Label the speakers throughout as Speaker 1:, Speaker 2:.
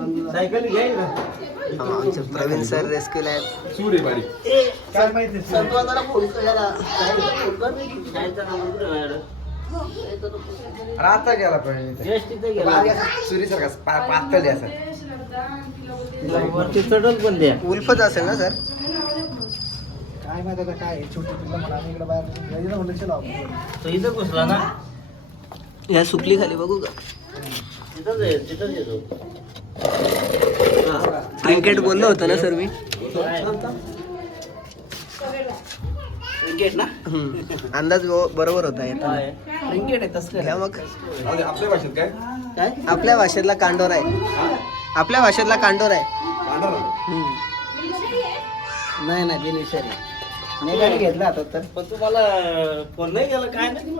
Speaker 1: Cycle
Speaker 2: हा, आमचे Pravin sir रेस्क्यूला आहेत.
Speaker 3: सूर आहे बारीक
Speaker 1: काय माहिती फोन जायचा
Speaker 4: आता गेला पाहिजे
Speaker 1: जस्ट तिथे गेला.
Speaker 4: सुरी. सारखा पातळ असं
Speaker 1: चढल पण द्या.
Speaker 2: उल्फच असेल ना सर?
Speaker 4: काय माहिती आता काय छोटी पिल्लं मला आम्ही इकडे बाहेर यायचं ना म्हणलं चला.
Speaker 1: तो इथं घुसला ना?
Speaker 2: या सुकली खाली बघू का?
Speaker 1: तिथंच आहे तिथंच येतो
Speaker 2: क्रिकेट बोललो होतं ना सर मी?
Speaker 1: क्रिकेट ना?
Speaker 2: हम्म. अंदाज बरोबर होता येताना
Speaker 1: काय क्रिकेट आहे तसं
Speaker 2: घ्या मग.
Speaker 3: आपल्या भाषेत काय?
Speaker 1: काय?
Speaker 2: आपल्या भाषेतला कांडोर आहे. आपल्या भाषेतला कांडोर आहे.
Speaker 1: नाही नाही बेनिफिशरी नाही गाडी घेतला आता तर. पण तुम्हाला फोन नाही केला काय नाही?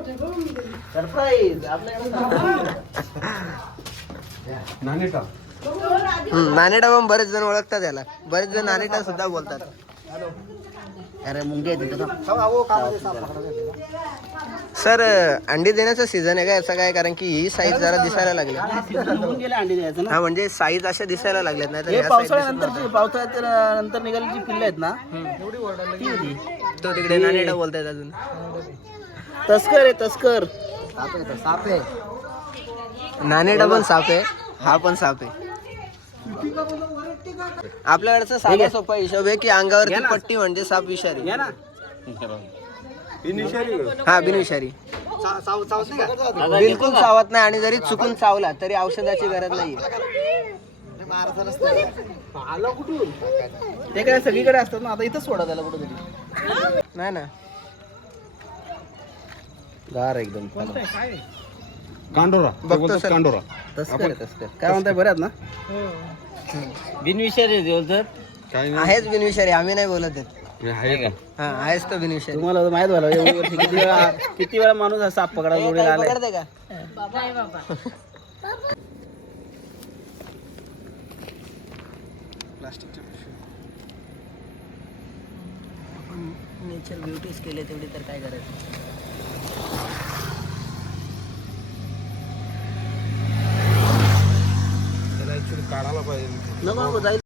Speaker 1: सरप्राईज आपल्याकडे
Speaker 3: नाणेटा
Speaker 2: हम्म, नानेटा पण बरेच जण ओळखतात याला. बरेच जण नानेटा सुद्धा बोलतात.
Speaker 1: अरे मुंगे.
Speaker 2: सर अंडी देण्याचं सीझन आहे का याचं काय? कारण की ही साईज जरा दिसायला लागली. हा म्हणजे साईज अशा दिसायला लागल्यात नाही तर
Speaker 1: पावसाळ्यानंतर नंतर निघाली जी पिल्लं आहेत ना ती
Speaker 2: तिकडे नानेटा बोलतायत अजून.
Speaker 1: तस्कर आहे तस्कर.
Speaker 4: साप आहे तो, साप आहे.
Speaker 2: नानेटा पण साप आहे हा पण साप आहे. आपल्याकडचा साधा सोपा हिशोब आहे की अंगावरती. पट्टी म्हणजे साप विषारी. हा बिनविषारी? बिलकुल चावत नाही आणि जरी चुकून चावला तरी औषधाची गरज नाही
Speaker 1: ते काय सगळीकडे असतात ना आता इथं सोडा त्याला कुठेतरी.
Speaker 2: नाही ना.
Speaker 1: गार एकदम.
Speaker 3: कांडोरा.
Speaker 2: बघतो.
Speaker 3: कांडोरा.
Speaker 1: तस्कर आहे तस्कर काय म्हणताय बऱ्यात ना? बिनविषारी देऊ तर
Speaker 3: काय नाही.
Speaker 2: आहेच बिनविषारी आम्ही नाही बोलत आहेत.
Speaker 3: हे आहे का?
Speaker 2: हा आहेच तो बिनविषारी.
Speaker 1: तुम्हाला तर माहीत झालं एवढी वर्षी किती वेळा किती वेळा माणूस हा साप पकडा जोडीला आलाय?
Speaker 2: पकडते का? नेचर ब्युटीज केले तेवढी तर काय करायचं
Speaker 3: त्याला ऍक्च्युली काढायला पाहिजे.
Speaker 1: नको नको जाईल.